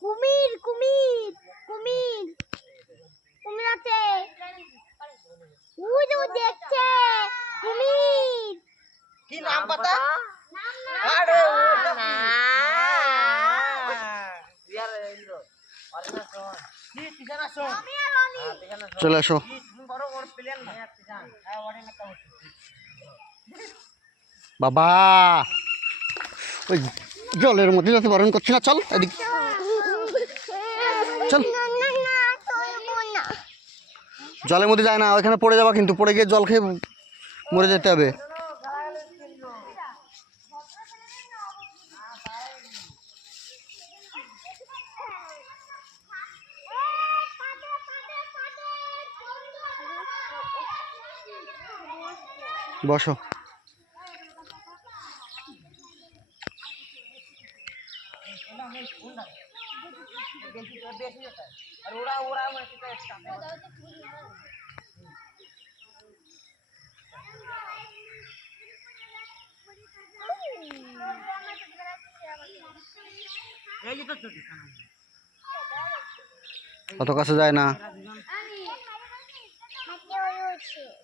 কুমির কুমির কুমির কুমির আছে ওই যে দেখছে কুমির কি নাম পতা আরে না ইয়ার ইন্দ্র অরিনা শোন কি তিজানা শোন আমি আর অনি চলে আসো বড় বড় প্লেন না তিজান হ্যাঁ অরিনা কাউ বাবা ওই জলের মধ্যে যেতে বারণ করছি না, চল এদিক চল। জলের মধ্যে যায় না, ওইখানে পড়ে যাবা কিন্তু, পড়ে গিয়ে জল খেয়ে মরে যেতে হবে। বসো। অত কাছে যায় না,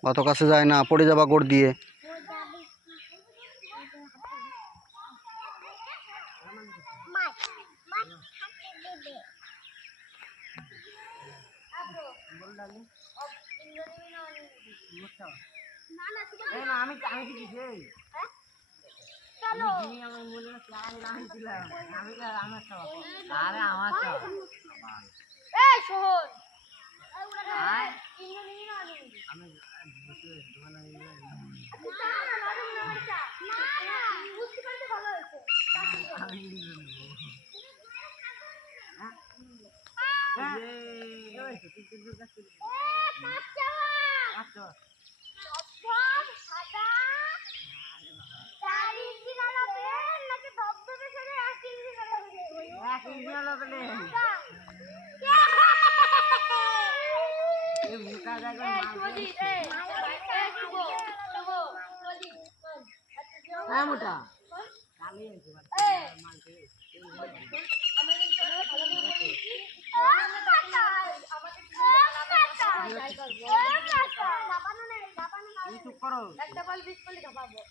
অত কাছে যায় না, পড়ে যাবা গোড় দিয়ে।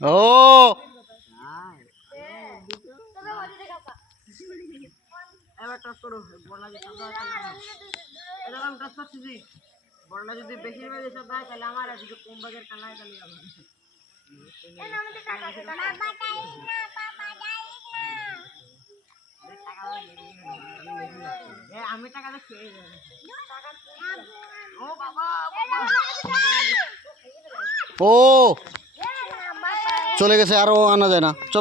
ও এবার টস করো বড়লা যদি শব্দ হয় এরকম টস করছিস বড়লা যদি বেশি বেশি শব্দ হয় তাহলে আমার আর যদি কম বাজের কালায় তাহলে হবে আমি টাকা দেখছি ও বাবা ও চলে গেছে, আরো আনা যায় না, চল।